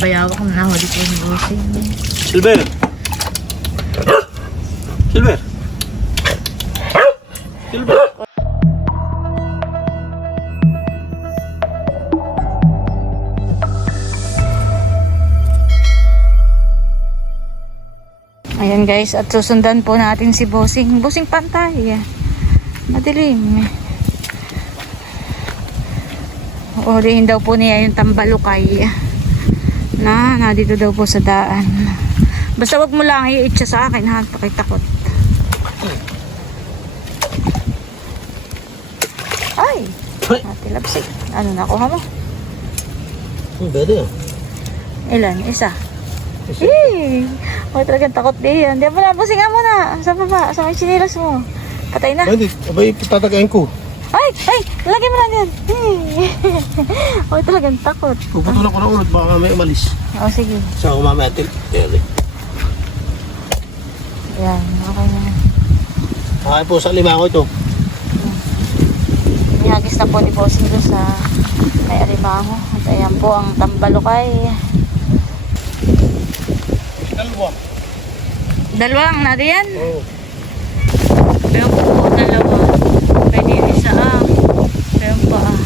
bayawak na nahuli ko ni Bossing. Silver! Silver! Silver! Ayan guys, at susundan po natin si Bossing. Bossing pantay. Madilim. Ulihin daw po niya yung tambalukay. Na, na dito daw po sa daan. Basta wag mo lang i-itcha sa akin ha, pakitakot. Ay! Ay! Ate Lapsik. Ano nakuha mo? Ang beda yan. Ilan? Isa. Eh! Huwag talagang takot din yan. Di ba na, busingan mo na. Sa baba, sa may sinilas mo. Patay na. Ay, di. Abay, tatagayin ko. Ay! Ay! Lagay mo lang yan. Eh. Huwag talagang takot. Puputulan ko na ulit, baka may umalis. O, sige. Sa ako mamaya. Tili. Yan, okay na. Kakain po sa lima ko ito. Nihagis na po ni Bossing doon sa may alimango. At ayan po ang tambalukay. Dalawa. Dalawang nariyan. Oo. Pero po dalawa. Pwede yung isa ah. Pero pa ah.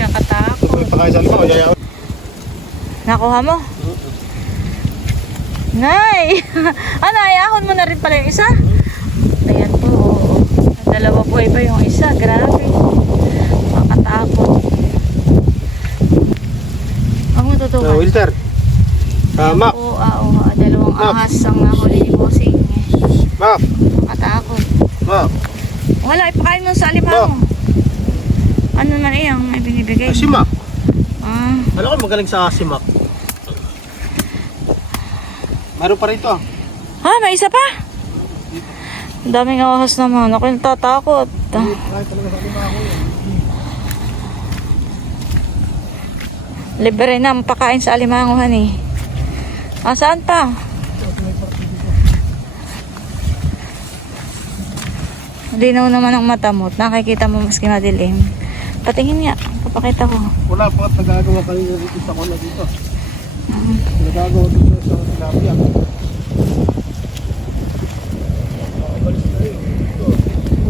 Kakatakot. Sa ko, yaya. Nakuha mo? Nay! ano, ayahon mo na rin pala yung isa? Ayan po. oo. Ang dalawa po iba yung isa. Grabe. Makatakot. Huwag mo tutukan. Wilter. Tama. Oo, ah, oo, ah, dalawang Ma'am. ahas ang nahuli ni Bossing. Ma'am. Wala, ipakain mo sa alimango. Ano naman iyang ibinibigay? Ay, si Mac. Ah, Alam ko magaling sa si Mac. Meron pa rito ah. ha, may isa pa? Ang daming ahas naman. Ako yung tatakot. Ah. Libre na ang pakain sa alimanguhan eh. Ah, saan pa? Linaw naman ang mata mo. Nakikita mo maski madilim. Patingin nga. Papakita ko. Wala pa at nagagawa kanina dito sa kola dito. Nagagawa dito sa tilapia.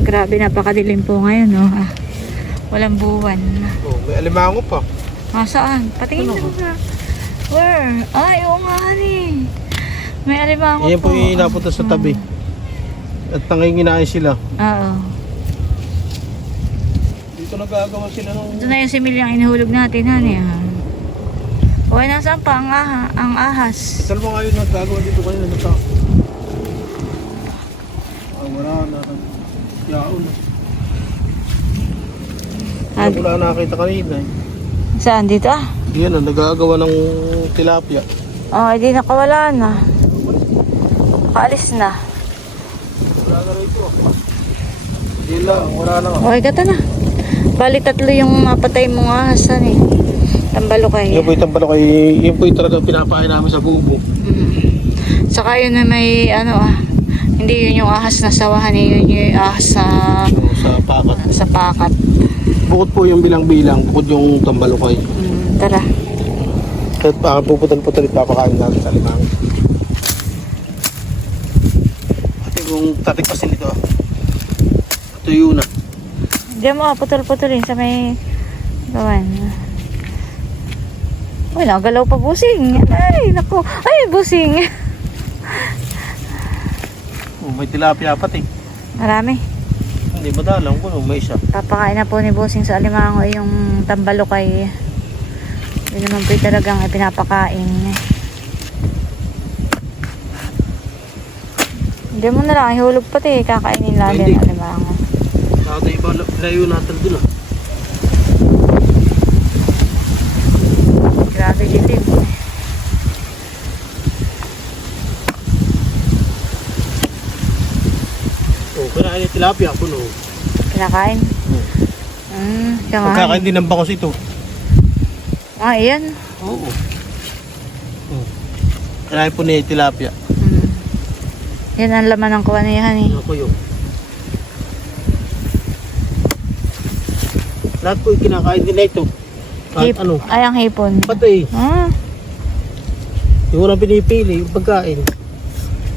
Grabe, napakadilim po ngayon. No? Ah, walang buwan. Oh, may alimango pa. Ah, saan? Patingin Ano? mo nga. Where? Ay, oo nga ni. May alimango Yan po po. yung inapunta sa tabi. At nanginginain sila. Oo. Dito nagagawa sila ng... Ito na yung similyang inuhulog natin, honey. Ha? Uy, nasaan pa ang, aha, ang ahas? Saan mo ngayon nagagawa dito kanina sa tao? Ah, wala na. Yaon na. Ah, Wala nakakita kanina eh. saan? Dito ah? Yan ang nagagawa ng tilapia. Oh, hindi nakawala na. Kaalis na. Yan lang, wala na. Okay, gata na. Bali, tatlo yung mapatay mong ahas, honey. Tambalo kayo. Yan po yung tambalo kay... Yan po yung talaga pinapain namin sa bubo. Mm. Saka yun na may ano ah. Hindi yun yung ahas na sawahan, eh, yun yung ahas sa sa pakat. sa pakat. Bukod po yung bilang-bilang, bukod yung tambalukay. Mm, tara. At baka puputan-putan at papakain natin sa limang. At yung tatikpasin nito. Tuyo na. Diyan mo, putol-putulin sa may gawan. Wala, galaw pa busing. Ay, naku. Ay, busing. Oh, may tilapia pati. Marami. Hindi madalang ko, may isa. Papakain na po ni busing sa alimango yung tambalukay. Yun naman po talagang pinapakain. Hindi mo na lang, ihulog pati. Kakainin lang din ang alimango. Nakata iba, layo natin dun ah. Grabe dilim. Oh, kinain yung tilapia, puno. Kinakain. Mm, siya nga. Pagkakain din ng bangos ito. Ah, iyan. Oo. Oh. Po ni tilapia. Yan ang laman ng kuha niya, honey. Yun. Lahat yung kinakain din na ito. Kahit Hip- ano. Ay, ang hipon. Patay. Ah, Yung walang pinipili, yung pagkain.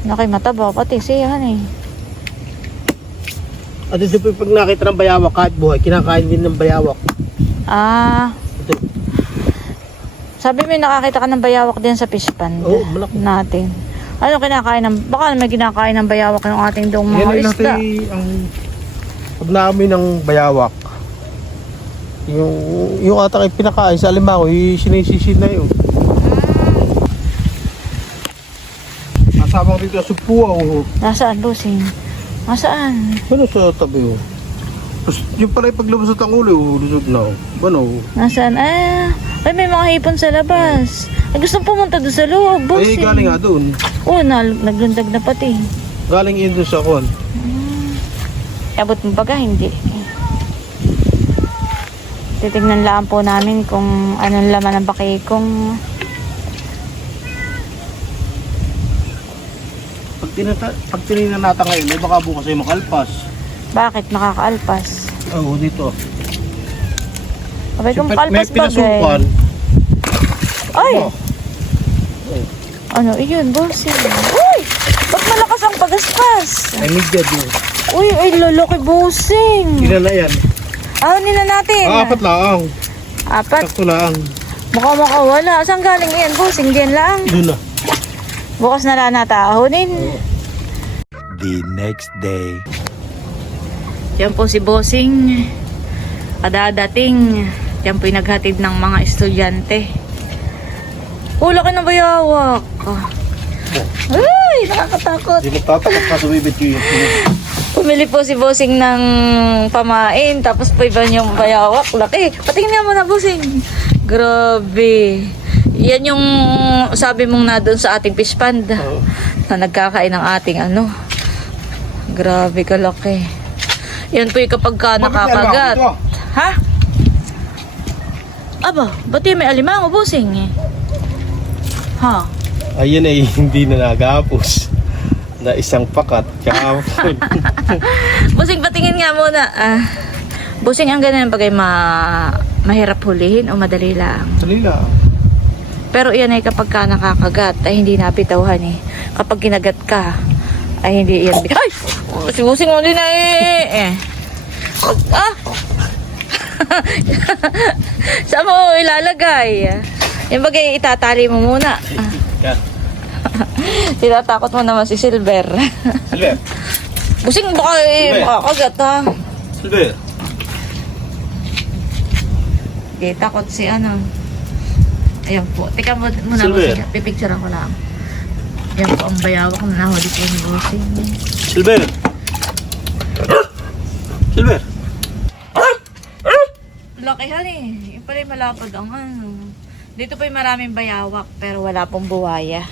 Nakay mataba pati siya eh. At ito po pag nakita ng bayawak kahit buhay, kinakain din ng bayawak. Ah, Ito. sabi mo nakakita ka ng bayawak din sa fish pond Oo, oh, malaki. natin. Ano kinakain ng, baka may kinakain ng bayawak yung ating dong Yan mga ay isda. natin ang pag naamoy ng bayawak. Yung yung ata kay pinakain sa alimango, yung sinisisid na yun. Kasama rito sa puwa oh. Nasaan, bossing? Nasaan? Ano sa tabi oh. Tapos yung pala yung paglabas sa tangulo, oh, lusog na oh. Ano? Nasaan? Ah, ay may mga hipon sa labas. Ay gusto pumunta doon sa loob, Eh, bossing. galing nga doon. Oo, na, naglundag na pati. Galing yun doon sa kon. Abot mo baga, hindi. Titignan lang po namin kung anong laman ng bakikong. Pag, tinata pag tinignan natin ngayon, eh, baka bukas ay makalpas. Bakit nakakaalpas? Oo, dito. Abay kung Siyempre, may kalpas pinasukan. bagay. Ay! Ano, iyon, bossing. Uy! Ba't malakas ang pagaspas? Ay, media din. Uy, ay lalaki bossing. Ilan na yan? Ah, nila natin. Ah, apat lang. Apat. Sakto lang. Baka makawala. Saan galing yan, bossing? Diyan lang. Doon na. Bukas na lang natahonin. the next day. Yan po si Bossing. Kadadating. Yan po yung naghatid ng mga estudyante. Oh, laki ng bayawak. Ay, nakakatakot. Hindi magtatakot ka sa bibit ko. Pumili po si Bossing ng pamain. Tapos po iba yung bayawak. Laki. Patingin nga muna, Bossing. Grabe. Yan yung sabi mong na doon sa ating fish pond. Oo. na nagkakain ng ating ano. Grabe kalaki. Yan po yung kapag ka nakakagat. Ha? Aba, ba't yung may alimango, busing eh? Ha? Ayun ay hindi na nagapos. Na isang pakat. Kahapon. Busing, patingin nga muna. Ah, busing, ang ganyan pag ay ma mahirap hulihin o madali lang. Salila. Pero yan ay kapag ka nakakagat, ay hindi napitawhan eh. Kapag kinagat ka, ay hindi yan. Ay! Si Busing mo din na eh. eh. Pag, ah! Saan mo ilalagay? Yung bagay itatali mo muna. Tinatakot mo naman si Silver. Silver. Busing baka eh, Silver. makakagat ha. Silver. Okay, takot si ano. Ayan po. Tika mo muna Silver. Busing. Pipicturean ko lang. Yan po ang bayawak na nahuli ko ni Busing. Silver. Silver. Lakihan eh. Yung pala yung malapad ang ano. Dito po yung maraming bayawak pero wala pong buwaya.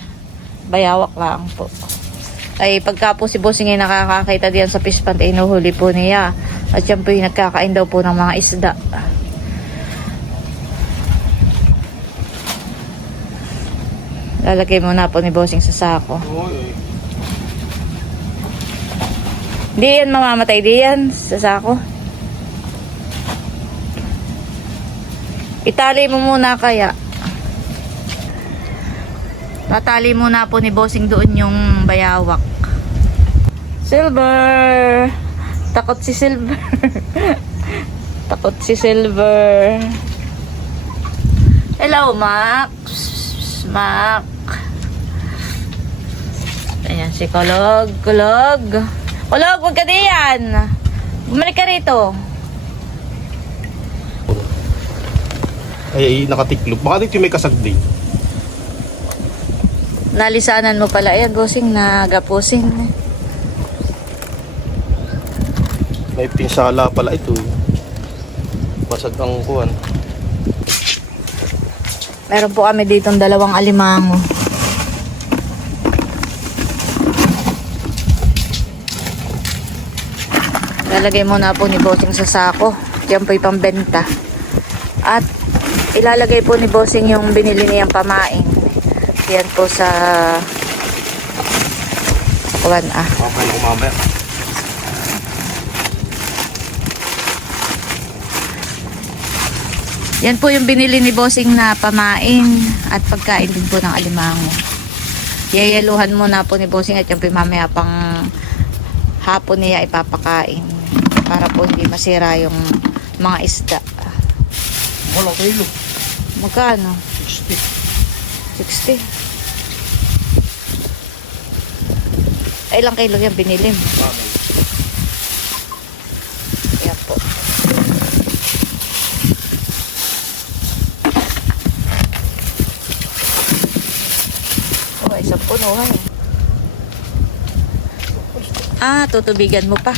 Bayawak lang po. Ay pagka po si Bossing ay nakakakita diyan sa fish pond ay inuhuli po niya. At yan po yung nagkakain daw po ng mga isda. Lalagay muna po ni Bossing sa sako. Di yan mamamatay di yan sa sako. Itali mo muna kaya. Tatali muna po ni Bossing doon yung bayawak. Silver! Takot si Silver. Takot si Silver. Hello, Max. Mac. Ayan, si Kulog. Kulog. Kulog, huwag ka diyan. Bumalik ka rito. Ay, ay, nakatiklop. Baka dito may kasagdi. Nalisanan mo pala. Ayan, bossing, nagapusing. May pinsala pala ito. Basag ang kuwan. Meron po kami dito dalawang alimango. Lalagay muna po ni Bossing sa sako. Yan po yung pambenta. At ilalagay po ni Bossing yung binili niyang pamain. Yan po sa kuwan ah. Okay, kumamaya. Yan po yung binili ni Bossing na pamain at pagkain din po ng alimango. Yayaluhan muna po ni Bossing at yung mamaya pang hapon niya ipapakain para po hindi masira yung mga isda. Wala kilo. Magkano? 60. 60. Ay, ilang kilo yan binili mo? Yan po. Oh, isang punuhan. Ah, tutubigan mo pa.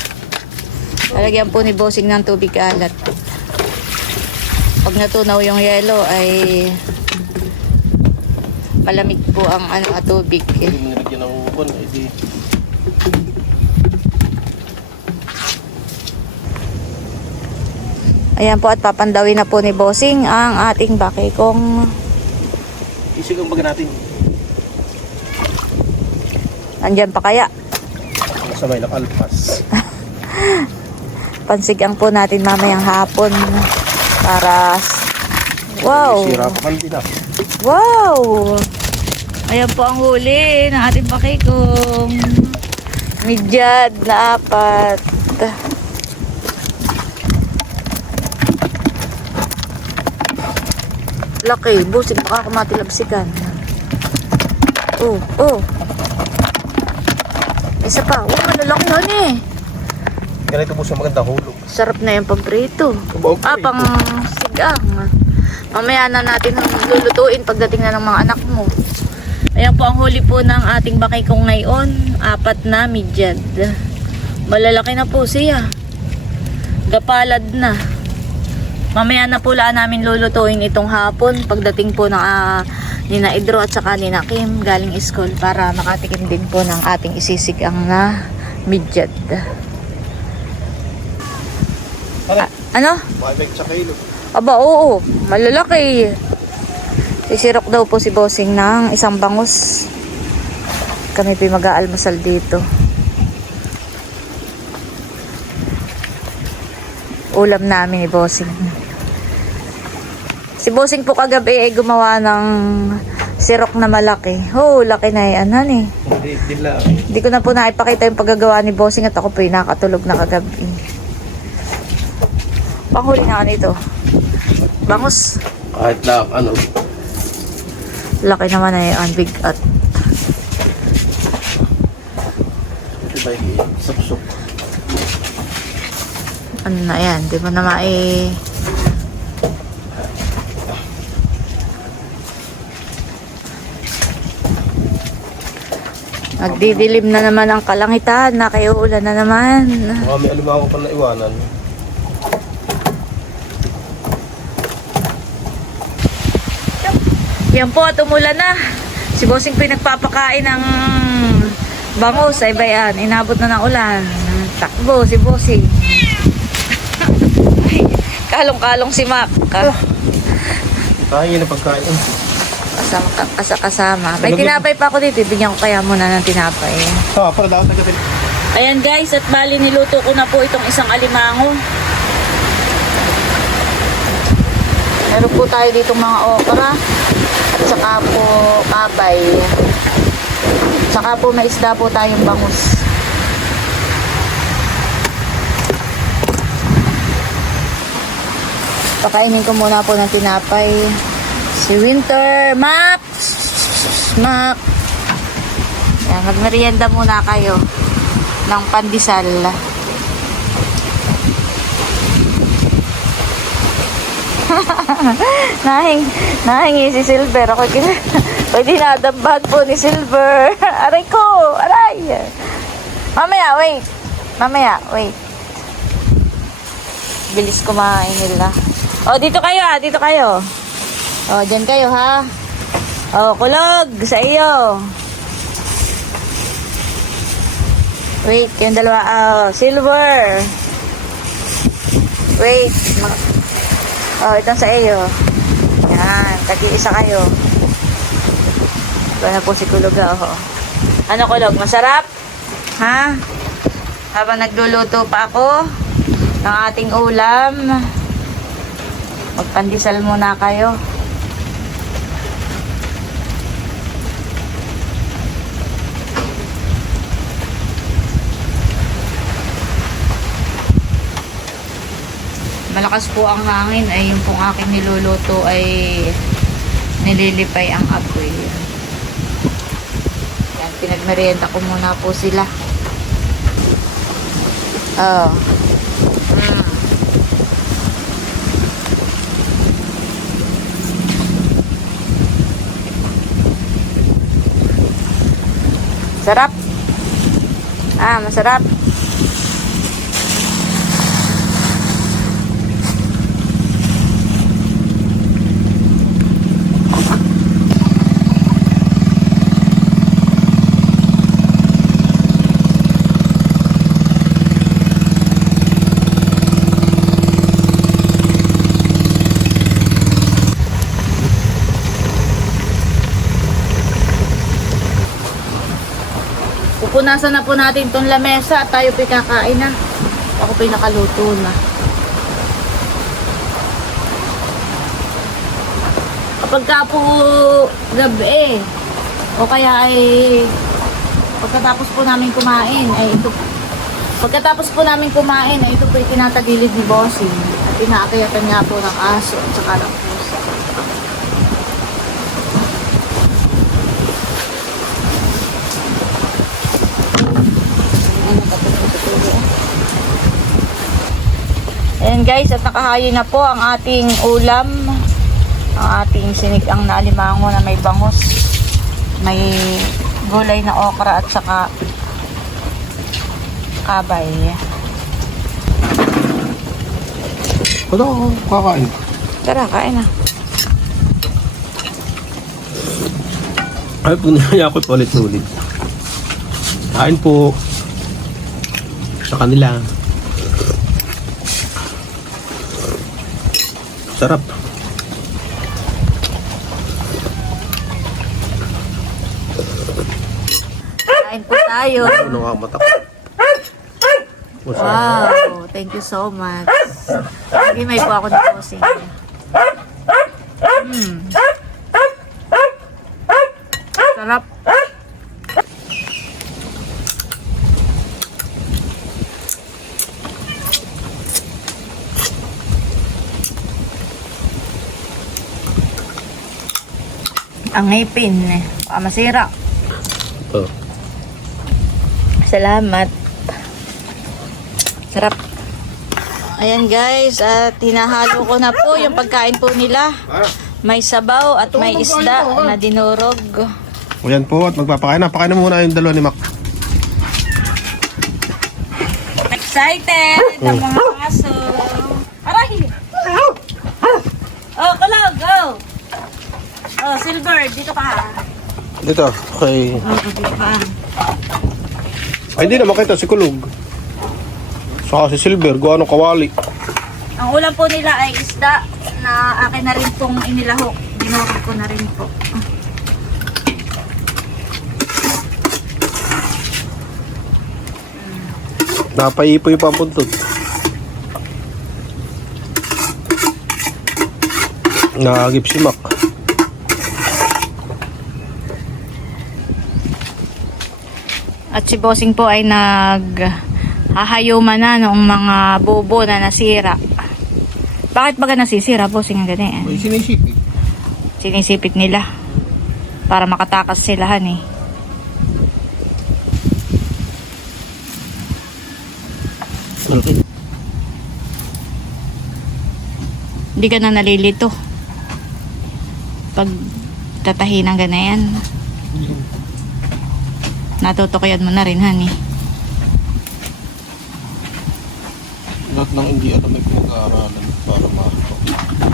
Lalagyan po ni Bossing ng tubig alat. Pag natunaw yung yelo ay malamig po ang ano at tubig. Hindi mo nilagyan ng ukon. Eh di. Ayan po at papandawin na po ni Bossing ang ating bakikong Isig ang baga natin. nandyan pa kaya. Sa may nakalpas. Pansigang po natin mamayang hapon para wow ah. wow ayan po ang huli ng ating bakikong midyad na apat. Laki busing baka kumatilabsikan oh. Oh isa pa. Oh malalaki yun eh. Ganito po sa magandang hulog. sarap na yung pamprito. Ah, pang sigang. Mamaya na natin lulutuin pagdating na ng mga anak mo. Ayan po ang huli po ng ating bakay kong ngayon. Apat na midyad. Malalaki na po siya. Gapalad na. Mamaya na po laan namin lulutuin itong hapon pagdating po ng ah, nina Idro at saka nina Kim galing school para makatikim din po ng ating isisigang na midyad. Ano? Ano? Sa kilo. Aba, oo. Malalaki. Sisirok daw po si Bossing ng isang bangus. Kami po mag-aalmusal dito. Ulam namin ni Bossing. Si Bossing po kagabi ay gumawa ng sirok na malaki. Oh, laki na yan, honey. Hindi, ko na po naipakita yung paggagawa ni Bossing at ako po yung nakatulog na kagabi. Panghuli na ano ito. Bangus. Kahit lang, ano. Laki naman na yan, big at. Ito ba yung sapsok? Ano na yan, di mo na mai... Nagdidilim na naman ang kalangitan, nakiulan na naman. May alimango pa na iwanan. Yan po, at umulan na. Si Bossing po yung nagpapakain ng bangus. Ay bayan, inabot na ng ulan. Takbo si Bossing. Kalong-kalong si Mac. Ka Kaya na pagkain. kasama, kasa- kasama. May Talagyan- tinapay pa ako dito. Bigyan ko kaya muna ng tinapay. Ah, para dapat nagkatin. Ayan guys, at bali niluto ko na po itong isang alimango. Meron po tayo dito mga okra. At saka po kabay. Saka po may isda po tayong bangus. Pakainin ko muna po ng tinapay. Si Winter, Mac! Mac! Yan, magmerienda muna kayo ng pandesal. Nahing, nahingi si Silver. Ako kina, pwede nadambahan po ni Silver. aray ko, aray. Mamaya, wait. Mamaya, wait. Bilis kumain nila. Oh, dito kayo ah, dito kayo. Oh, dyan kayo ha. Oh, kulog sa iyo. Wait, yung dalawa. Oh, silver. Wait. Oh, itong sa iyo. Yan, tagi-isa kayo. Ito na po si Kulog. Oh. Ano Kulog, masarap? Ha? Habang nagluluto pa ako ng ating ulam, magpandisal muna kayo. Malakas po ang hangin ay yung pong aking niluluto ay nililipay ang apoy. Yan, pinagmerienda ko muna po sila. Oh. Mm. Sarap. Ah, masarap. Pupunasan na po natin itong lamesa at tayo po'y kakain na. Ako po'y nakaluto na. Kapag ka po gabi o kaya ay pagkatapos po namin kumain ay ito pagkatapos po namin kumain ay ito po tinatagilid ni Bossing at inaakayatan niya po ng aso at saka ng Ano? Ayan guys, at nakahayin na po ang ating ulam. Ang ating sinigang na alimango na may bangus. May gulay na okra at saka kabay. Ano ako kakain? Tara, kain na. Ay, po niya ako ulit-ulit. Kain po. Sa kanila. Sarap. Kain po tayo. Ano nga ang mata ko? Wow, thank you so much. Sige, may po ako ng posing. Hmm. Sarap. Ang ngipin, eh. Baka masira. Oh. Salamat. Sarap. Ayan guys, at hinahalo ko na po yung pagkain po nila. May sabaw at may isda na dinurog. Ayan po, at magpapakain na. Pakain na muna yung dalawa ni Mac. Excited ang mga aso. Aray! Oh, kulog, go! Oh, Silver, dito ka. Dito, kay... Oh, dito ka. Ay, hindi na makita si Kulog. Saka si Silver, gawa kawali. Ang ulam po nila ay isda na akin na rin pong inilahok. Dinurog ko na rin po. Napaipoy pa ang buntot. Nagip si Mac. At si Bossing po ay nag hahayuman na noong mga bobo na nasira. Bakit baga nasisira, Bossing, ang ganyan? Ay, sinisipit. Sinisipit nila. Para makatakas silahan eh. Hindi ka na nalilito. Pag tatahi ng ganayan. Natutukoyan mo na rin, honey. Lahat ng hindi alam may pinag-aaralan para makakita.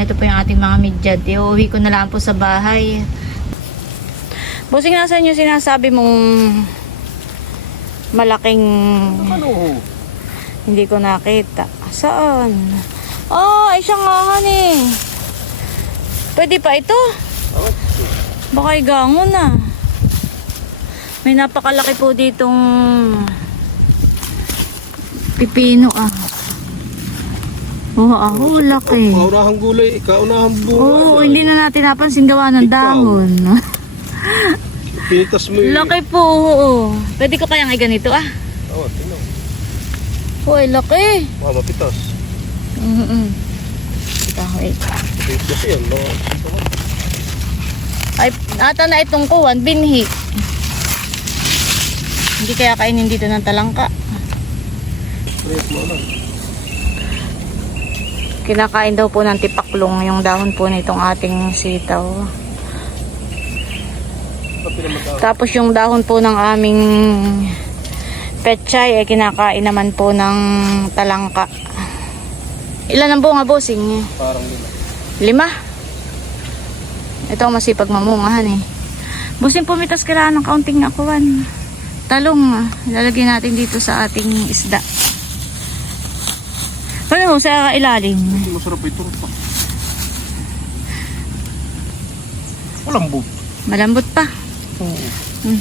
Ito po yung ating mga midyat. Iuwi ko na lang po sa bahay. Busing nasan yung sinasabi mong malaking Ano? hindi ko nakita. Saan? Oh, ay siya nga honey. Pwede pa ito? Baka igango na. May napakalaki po ditong pipino ah. Oh, ah, oh, laki. Kaunahang gulay, kaunahang bunga. Oo, oh, hindi na natin napansin gawa ng dahon. Pitas mo yun. Laki po, oo. Pwede ko kayang ay ganito ah. Oo, tingnan. Uy, laki. Mga mapitas. Ito, wait. Wait kasi yan. No? Ay, ata na itong kuwan, binhi. Hindi kaya kainin dito ng talangka. Kinakain daw po ng tipaklong yung dahon po nitong ating sitaw. Ka. Tapos yung dahon po ng aming pechay ay kinakain naman po ng talangka. Ilan ang bunga, bossing? Parang nila. Lima. Ito ang masipag mamungahan eh. Bossing, pumitas kailangan ng kaunting akuan. Talong, ah. lalagyan natin dito sa ating isda. Ano, sa ilalim. Masarap ito. Bug. Malambot pa. Oo. Hmm.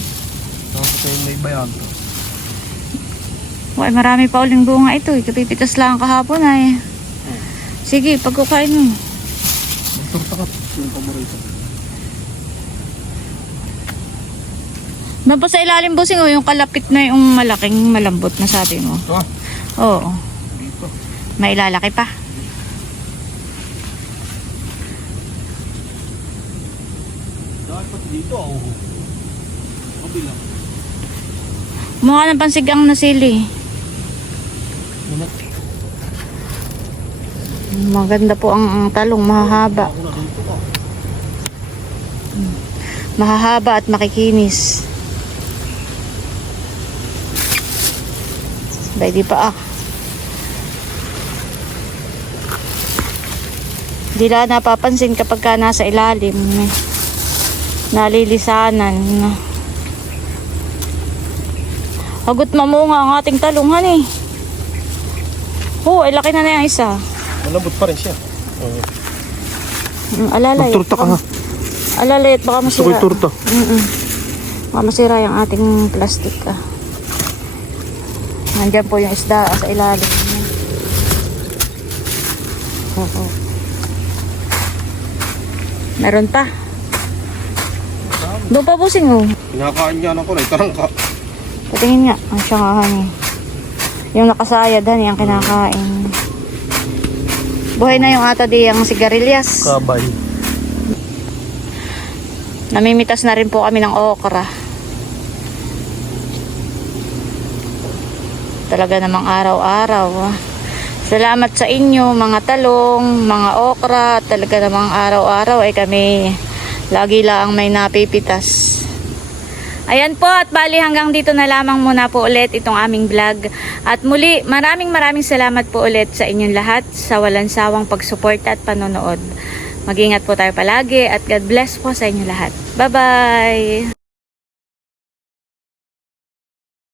Tapos tayo may bayag. Uy, marami pa uling bunga ito. eh. Kapipitas lang kahapon ay. Sige, pagkukain mo. Magturta ka. Yung paborito. Napa sa ilalim busing oh, yung kalapit na yung malaking malambot na sabi mo. Ito ah. Oo, Dito. may lalaki pa. Dahil pati dito ah. Oh. Kabila. Mukha ng pansigang na sili. Ano? Maganda po ang, ang talong, mahahaba. Ah. Mahahaba at makikinis. Di pa ah. Di lang napapansin kapag ka nasa ilalim. eh. Nalilisanan. Hagot mamunga ang ating talungan eh. Oh, ay laki na na yung isa. Malambot pa rin siya. Oo. Mm, Alalay. Magturta ka nga. Alalay at baka Gusto ko masira. yung turta. Mm-mm. Baka masira yung ating plastic ah. Nandyan po yung isda sa ilalim. Oo. Meron pa. Doon pa busing oh. Kinakain niya ako na. Tarang ka. Patingin nga. Ang siya nga honey. Yung nakasayad honey ang kinakain. Buhay na yung ata di ang sigarilyas. Kabay. Namimitas na rin po kami ng okra. Talaga namang araw-araw. ah. Salamat sa inyo mga talong, mga okra. Talaga namang araw-araw ay kami lagi lang may napipitas. Ayan po at bali hanggang dito na lamang muna po ulit itong aming vlog. At muli maraming maraming salamat po ulit sa inyong lahat sa walang sawang pagsuporta at panonood. Mag-ingat po tayo palagi at God bless po sa inyo lahat. Bye-bye!